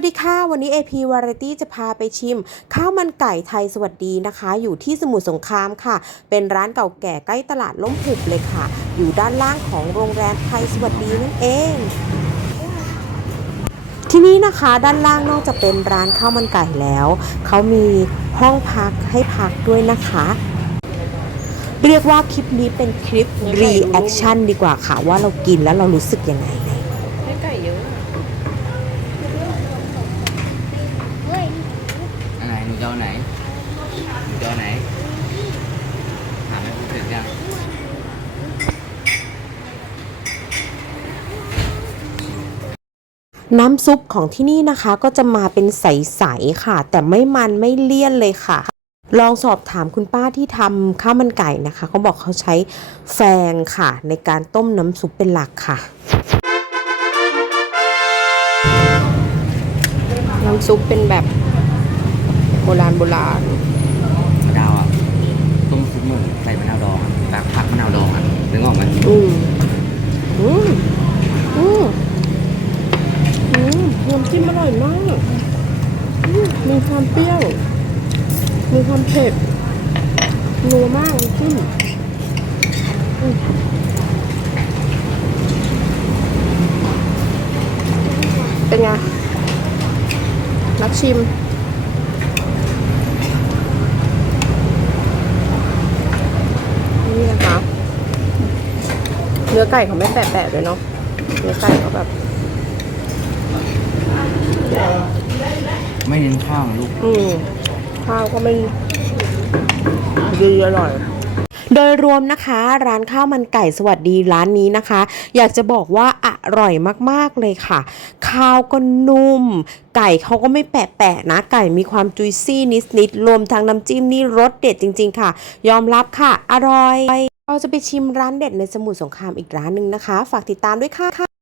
วัสดีค่ะ วันนี้ AP Variety จะพาไปชิม ข้าวมันไก่ไทยสวัสดีนะคะ อยู่ที่สมุทรสงครามค่ะ เป็นร้านเก่าแก่ใกล้ตลาดล้มหุบเลยค่ะ อยู่ด้านล่างของโรงแรมไทยสวัสดีนั่นเองที่นี่นะคะด้านล่างนอกจากเป็นร้านข้าวมันไก่แล้ว เขามีห้องพักให้พักด้วยนะคะ เรียกว่าคลิปนี้เป็นคลิป reaction ดีกว่าค่ะ ว่าเรากินแล้วเรารู้สึกยังไง ให้ไก่เยอะ อันไหนหนูจะเอาไหนหนูจะเอาไหนถามให้พูดเสร็จยังน้ำซุปของที่นี่นะคะก็จะมาเป็นใสๆค่ะ แต่ไม่มันไม่เลี่ยนเลยค่ะ ลองสอบถามคุณป้าที่ทำข้าวมันไก่นะคะเขาบอกเขาใช้แฟงค่ะ ในการต้มน้ำซุปเป็นหลักค่ะ น้ำซุปเป็นแบบโบราณโบราณมะนาวอะต้มซุปหมูใส่มะนาวดองอะแบบผักมะนาวดองอะนึกออกไหมอืมอืมอืมอืมน้ำจิ้มอร่อยมากอืมมีความเปรี้ยว มีความเผ็ดนัวมากน้ำจิ้มอืมเป็นไงนักชิม นี่นะคะ เนื้อไก่เขาไม่แปะๆเลยเนาะเนื้อไก่เขาแบบ ไม่เน้นข้าวนะลูก อืมข้าวก็ไม่ดีอร่อยโดยรวมนะคะร้านข้าวมันไก่สวัสดีร้านนี้นะคะ อยากจะบอกว่าอร่อยมากๆเลยค่ะ ข้าวก็นุ่ม ไก่เขาก็ไม่แปะๆนะ ไก่มีความจุยซี่นิดๆรวมทั้งน้ำจิ้มนี่รสเด็ดจริง ๆ ค่ะ ยอมรับค่ะ อร่อย เราจะไปชิมร้านเด็ดในสมุทรสงครามอีกร้านหนึ่งนะคะ ฝากติดตามด้วยค่ะ